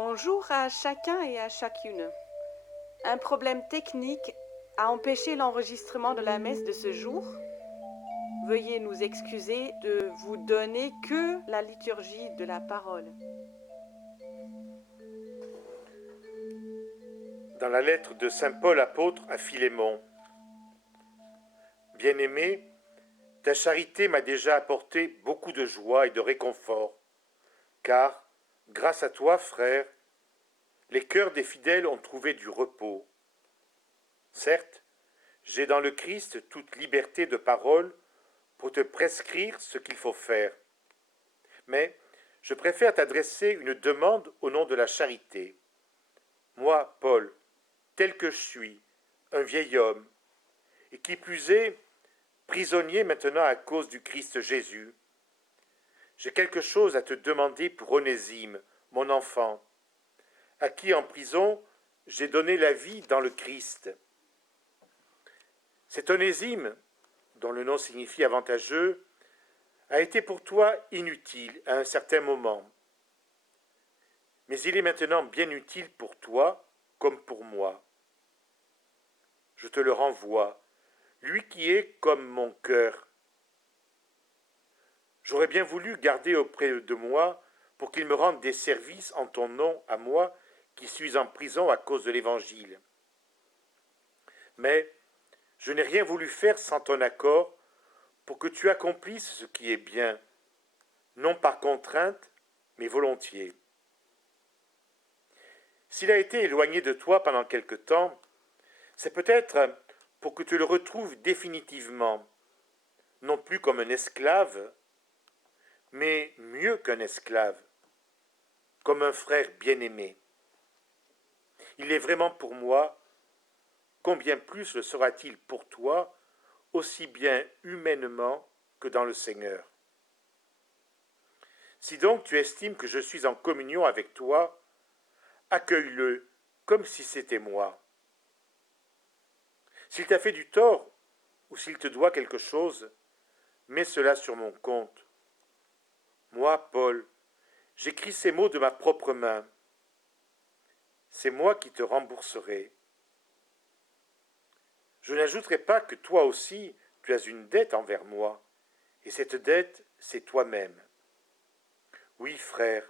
Bonjour à chacun et à chacune. Un problème technique a empêché l'enregistrement de la messe de ce jour. Veuillez nous excuser de vous donner que la liturgie de la parole. Dans la lettre de saint Paul apôtre à Philémon. Bien-aimé, ta charité m'a déjà apporté beaucoup de joie et de réconfort, car, grâce à toi, frère, les cœurs des fidèles ont trouvé du repos. Certes, j'ai dans le Christ toute liberté de parole pour te prescrire ce qu'il faut faire, mais je préfère t'adresser une demande au nom de la charité. Moi, Paul, tel que je suis, un vieil homme, et qui plus est, prisonnier maintenant à cause du Christ Jésus, j'ai quelque chose à te demander pour Onésime, mon enfant, à qui en prison j'ai donné la vie dans le Christ. Cet Onésime, dont le nom signifie avantageux, a été pour toi inutile à un certain moment. Mais il est maintenant bien utile pour toi comme pour moi. Je te le renvoie, lui qui est comme mon cœur. J'aurais bien voulu garder auprès de moi pour qu'il me rende des services en ton nom à moi qui suis en prison à cause de l'Évangile. Mais je n'ai rien voulu faire sans ton accord pour que tu accomplisses ce qui est bien, non par contrainte, mais volontiers. S'il a été éloigné de toi pendant quelque temps, c'est peut-être pour que tu le retrouves définitivement, non plus comme un esclave, mais mieux qu'un esclave, comme un frère bien-aimé. Il est vraiment pour moi, combien plus le sera-t-il pour toi, aussi bien humainement que dans le Seigneur. Si donc tu estimes que je suis en communion avec toi, accueille-le comme si c'était moi. S'il t'a fait du tort ou s'il te doit quelque chose, mets cela sur mon compte. Moi, Paul, j'écris ces mots de ma propre main. C'est moi qui te rembourserai. Je n'ajouterai pas que toi aussi, tu as une dette envers moi, et cette dette, c'est toi-même. Oui, frère,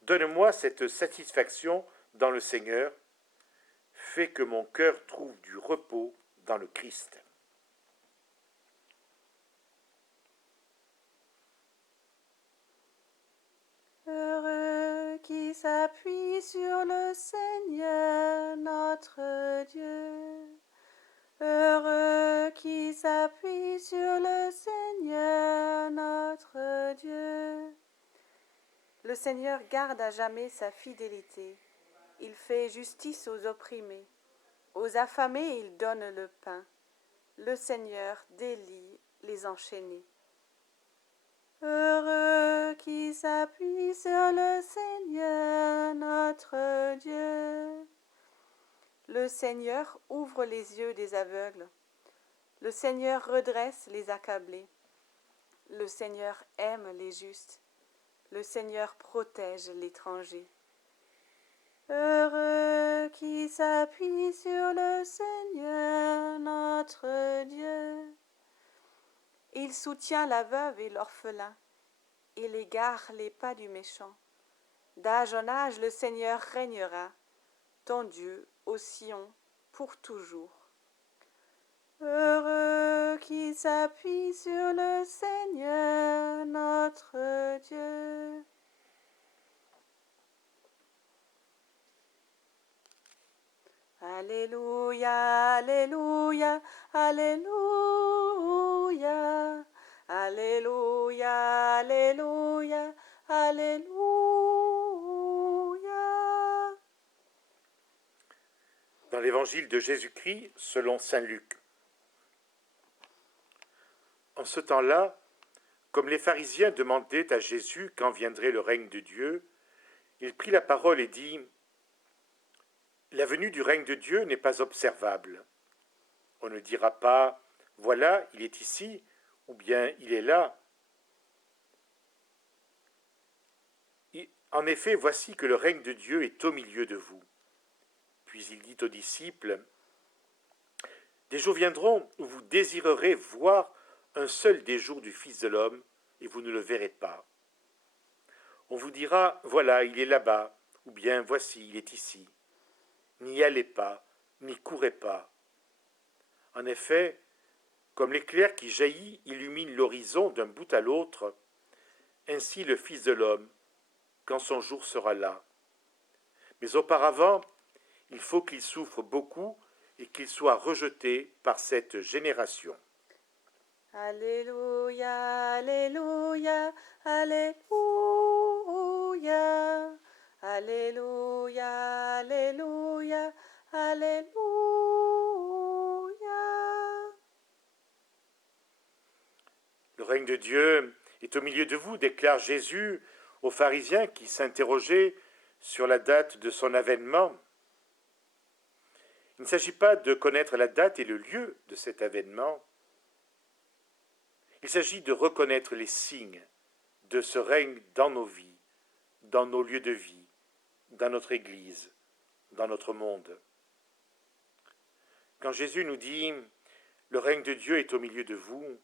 donne-moi cette satisfaction dans le Seigneur, fais que mon cœur trouve du repos dans le Christ. Heureux qui s'appuie sur le Seigneur notre Dieu. Heureux qui s'appuie sur le Seigneur notre Dieu. Le Seigneur garde à jamais sa fidélité. Il fait justice aux opprimés. Aux affamés, il donne le pain. Le Seigneur délie les enchaînés. Heureux qui s'appuie sur le Seigneur notre Dieu. Le Seigneur ouvre les yeux des aveugles. Le Seigneur redresse les accablés. Le Seigneur aime les justes. Le Seigneur protège l'étranger. Heureux qui s'appuie sur le Seigneur notre Dieu. Il soutient la veuve et l'orphelin. Il égare les pas du méchant. D'âge en âge, le Seigneur régnera, ton Dieu au Sion pour toujours. Heureux qui s'appuie sur le Seigneur notre Dieu. Alléluia, Alléluia, Alléluia, Alléluia, Alléluia, Alléluia. Dans l'évangile de Jésus-Christ selon saint Luc. En ce temps-là, comme les pharisiens demandaient à Jésus quand viendrait le règne de Dieu, il prit la parole et dit « La venue du règne de Dieu n'est pas observable. On ne dira pas « Voilà, il est ici » ou bien « Il est là ». En effet, voici que le règne de Dieu est au milieu de vous. Puis il dit aux disciples, des jours viendront où vous désirerez voir un seul des jours du Fils de l'homme, et vous ne le verrez pas. On vous dira, voilà, il est là-bas, ou bien voici, il est ici. N'y allez pas, n'y courez pas. En effet, comme l'éclair qui jaillit illumine l'horizon d'un bout à l'autre, ainsi le Fils de l'homme, quand son jour sera là. Mais auparavant, il faut qu'il souffre beaucoup et qu'il soit rejeté par cette génération. Alléluia, Alléluia, Alléluia. Alléluia, Alléluia, Alléluia. Le règne de Dieu est au milieu de vous, déclare Jésus aux pharisiens qui s'interrogeaient sur la date de son avènement. Il ne s'agit pas de connaître la date et le lieu de cet avènement. Il s'agit de reconnaître les signes de ce règne dans nos vies, dans nos lieux de vie, dans notre Église, dans notre monde. Quand Jésus nous dit « Le règne de Dieu est au milieu de vous »,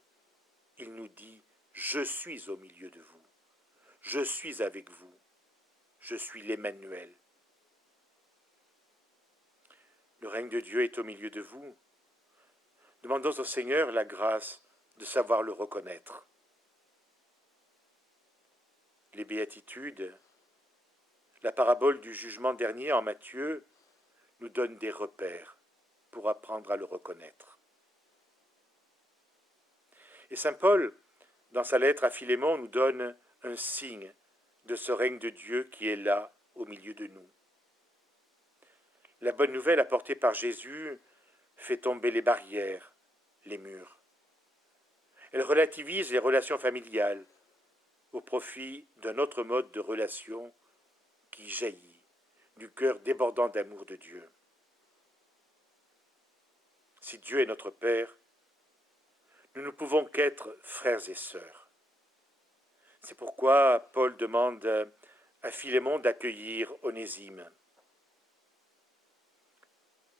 il nous dit « Je suis au milieu de vous, je suis avec vous, je suis l'Emmanuel ». Le règne de Dieu est au milieu de vous. Demandons au Seigneur la grâce de savoir le reconnaître. Les béatitudes, la parabole du jugement dernier en Matthieu nous donne des repères pour apprendre à le reconnaître. Et saint Paul, dans sa lettre à Philémon, nous donne un signe de ce règne de Dieu qui est là au milieu de nous. La bonne nouvelle apportée par Jésus fait tomber les barrières, les murs. Elle relativise les relations familiales au profit d'un autre mode de relation qui jaillit du cœur débordant d'amour de Dieu. Si Dieu est notre Père, nous ne pouvons qu'être frères et sœurs. C'est pourquoi Paul demande à Philémon d'accueillir Onésime.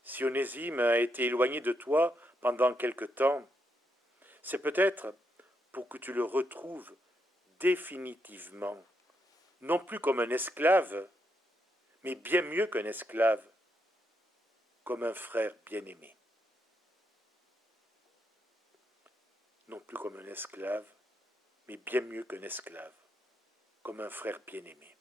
Si Onésime a été éloigné de toi pendant quelque temps, c'est peut-être pour que tu le retrouves définitivement, non plus comme un esclave, mais bien mieux qu'un esclave, comme un frère bien-aimé. Non plus comme un esclave, mais bien mieux qu'un esclave, comme un frère bien-aimé.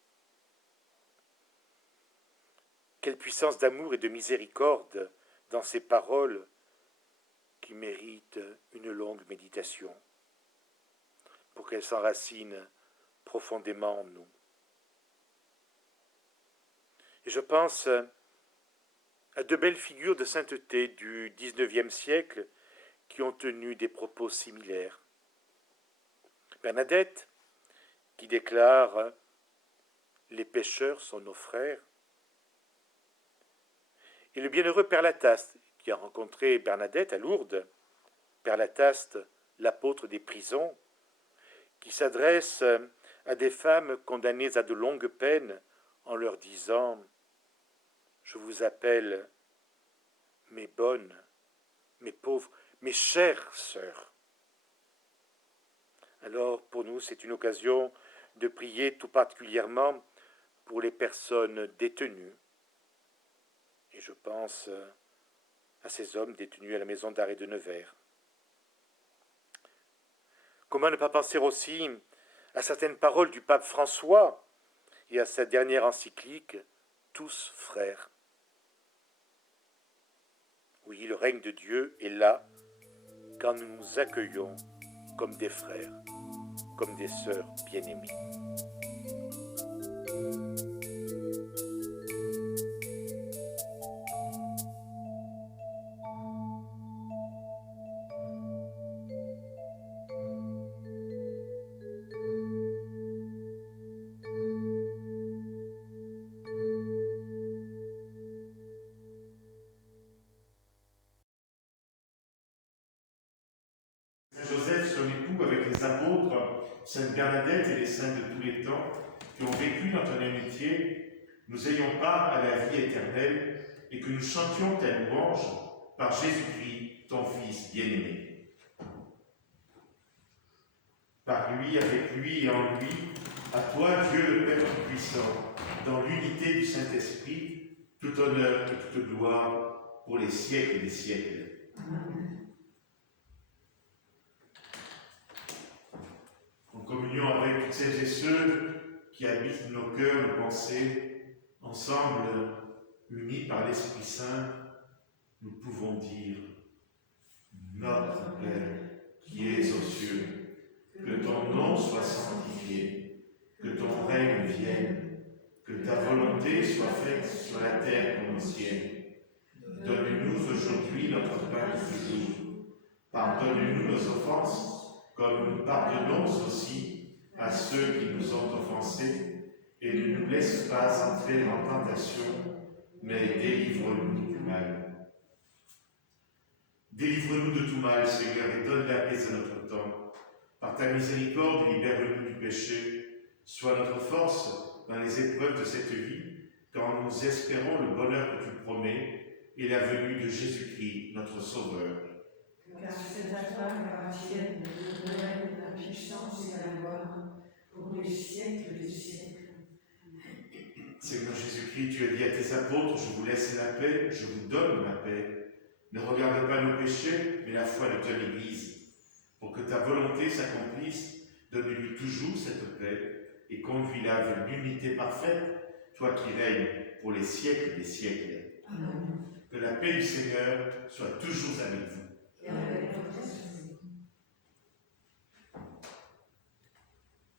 Quelle puissance d'amour et de miséricorde dans ces paroles qui méritent une longue méditation pour qu'elles s'enracinent profondément en nous. Et je pense à de belles figures de sainteté du XIXe siècle qui ont tenu des propos similaires. Bernadette, qui déclare « Les pécheurs sont nos frères », et le bienheureux Père Lataste, qui a rencontré Bernadette à Lourdes, Père Lataste, l'apôtre des prisons, qui s'adresse à des femmes condamnées à de longues peines en leur disant « Je vous appelle mes bonnes, mes pauvres, mes chères sœurs ». Alors pour nous, c'est une occasion de prier tout particulièrement pour les personnes détenues. Et je pense à ces hommes détenus à la maison d'arrêt de Nevers. Comment ne pas penser aussi à certaines paroles du pape François et à sa dernière encyclique « Tous frères ». Oui, le règne de Dieu est là quand nous nous accueillons comme des frères, comme des sœurs bien-aimées. Saint Joseph, son époux, avec les apôtres, Sainte Bernadette et les saints de tous les temps, qui ont vécu dans ton amitié, nous ayons part à la vie éternelle et que nous chantions ta louange par Jésus-Christ, ton Fils bien-aimé. Par lui, avec lui et en lui, à toi, Dieu le Père Tout-Puissant, dans l'unité du Saint-Esprit, tout honneur et toute gloire pour les siècles des siècles. Amen. En communion avec toutes celles et ceux qui habitent nos cœurs, nos pensées, ensemble, unis par l'Esprit Saint, nous pouvons dire: Notre Père, qui es aux cieux, que ton nom soit sanctifié, que ton règne vienne, que ta volonté soit faite sur la terre comme au ciel. Donne-nous aujourd'hui notre pain de ce jour. Pardonne-nous nos offenses, comme nous pardonnons aussi à ceux qui nous ont offensés, et ne nous laisse pas entrer en tentation, mais délivre-nous du mal. Délivre-nous de tout mal, Seigneur, et donne la paix à notre temps. Par ta miséricorde, libère-nous du péché. Sois notre force dans les épreuves de cette vie, quand nous espérons le bonheur que tu promets et la venue de Jésus-Christ, notre Sauveur. Car c'est à toi qu'appartiennent le règne, la puissance et la gloire, pour les siècles des siècles. Seigneur Jésus-Christ, tu as dit à tes apôtres: je vous laisse la paix, je vous donne ma paix. Ne regarde pas nos péchés, mais la foi de ton Église. Pour que ta volonté s'accomplisse, donne-lui toujours cette paix et conduis-la vers l'unité parfaite, toi qui règnes pour les siècles des siècles. Amen. Que la paix du Seigneur soit toujours avec vous. Et avec votre esprit.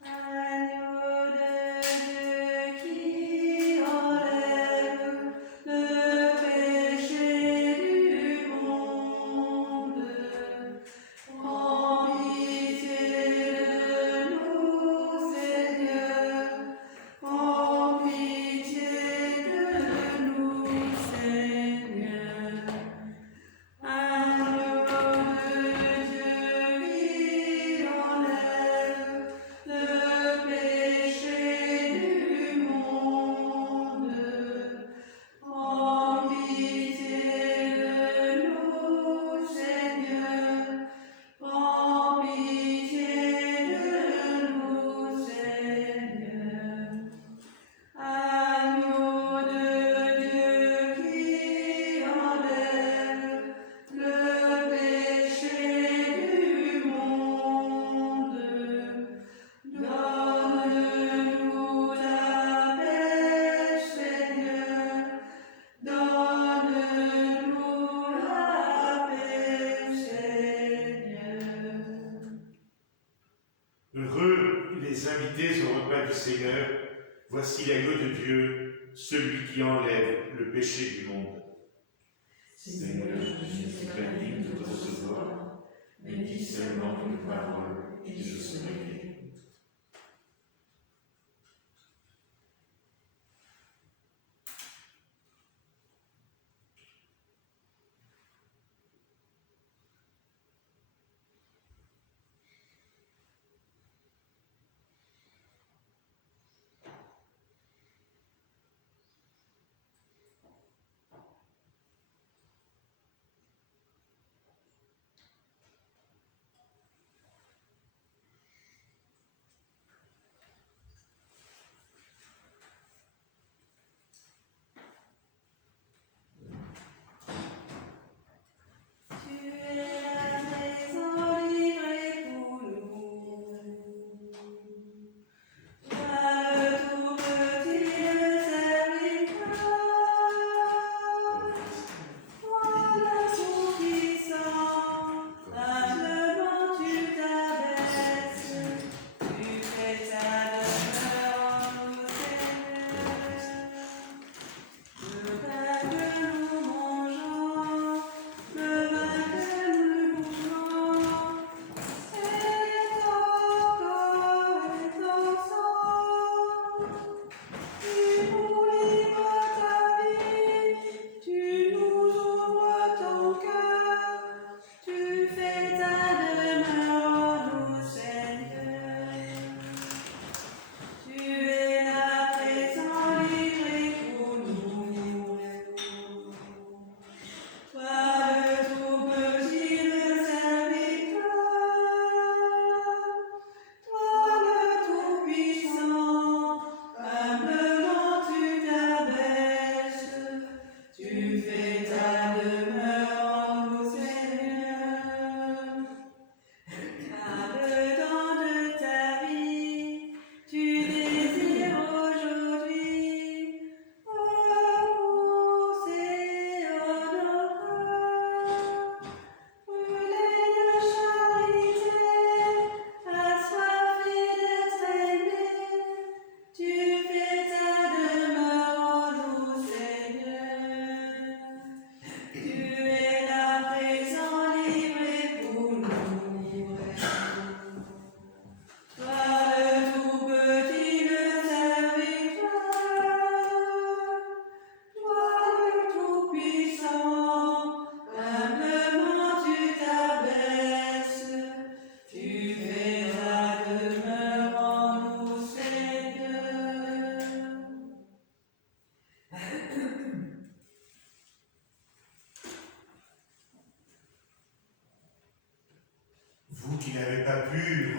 Agneau de Dieu qui enlève le péché du monde, prends pitié de nous, Seigneur, prends pitié de nous, Seigneur. Agneau de Dieu qui enlève le péché du monde, prends pitié de nous, Seigneur, prends pitié de nous, Seigneur. Agneau de Dieu qui enlève le péché du monde, donne-nous ta paix, Seigneur, donne-nous la paix, Seigneur. Heureux les invités au repas du Seigneur, voici l'agneau de Dieu, celui qui enlève le péché du monde. Seigneur, je suis pas digne de te recevoir, mais dis seulement une parole et je serai guéri.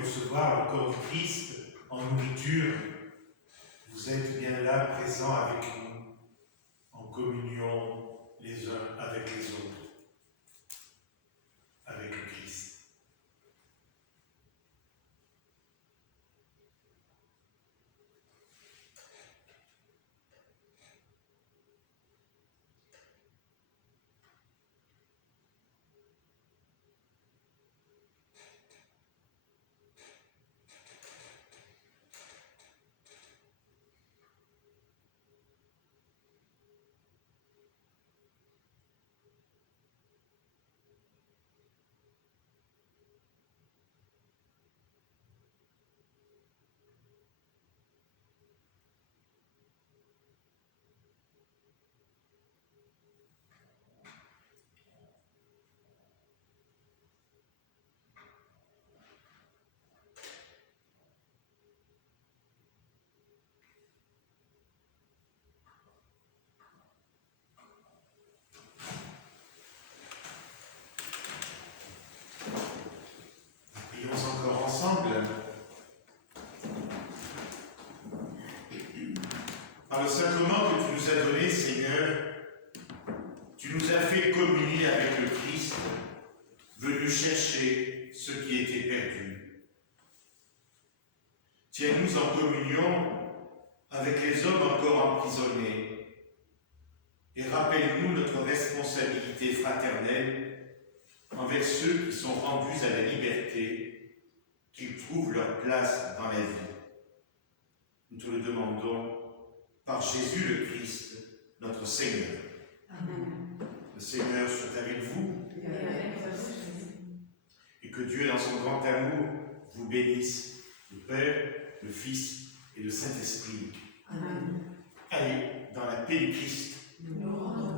recevoir le corps du Christ en nourriture, vous êtes bien là, présents avec nous, en communion les uns avec les autres, avec le Christ. Prions encore ensemble. Par le sacrement que tu nous as donné, Seigneur, tu nous as fait communier avec le Christ, venu chercher ce qui était perdu. Tiens-nous en communion avec les hommes encore emprisonnés et rappelle-nous notre responsabilité fraternelle envers ceux qui sont rendus à la liberté, qu'ils trouvent leur place dans la vie. Nous te le demandons par Jésus le Christ, notre Seigneur. Amen. Le Seigneur soit avec vous Et avec votre esprit. et que Dieu, dans son grand amour, vous bénisse, le Père, le Fils et le Saint-Esprit. Amen. Allez, dans la paix du Christ. Nous nous rendons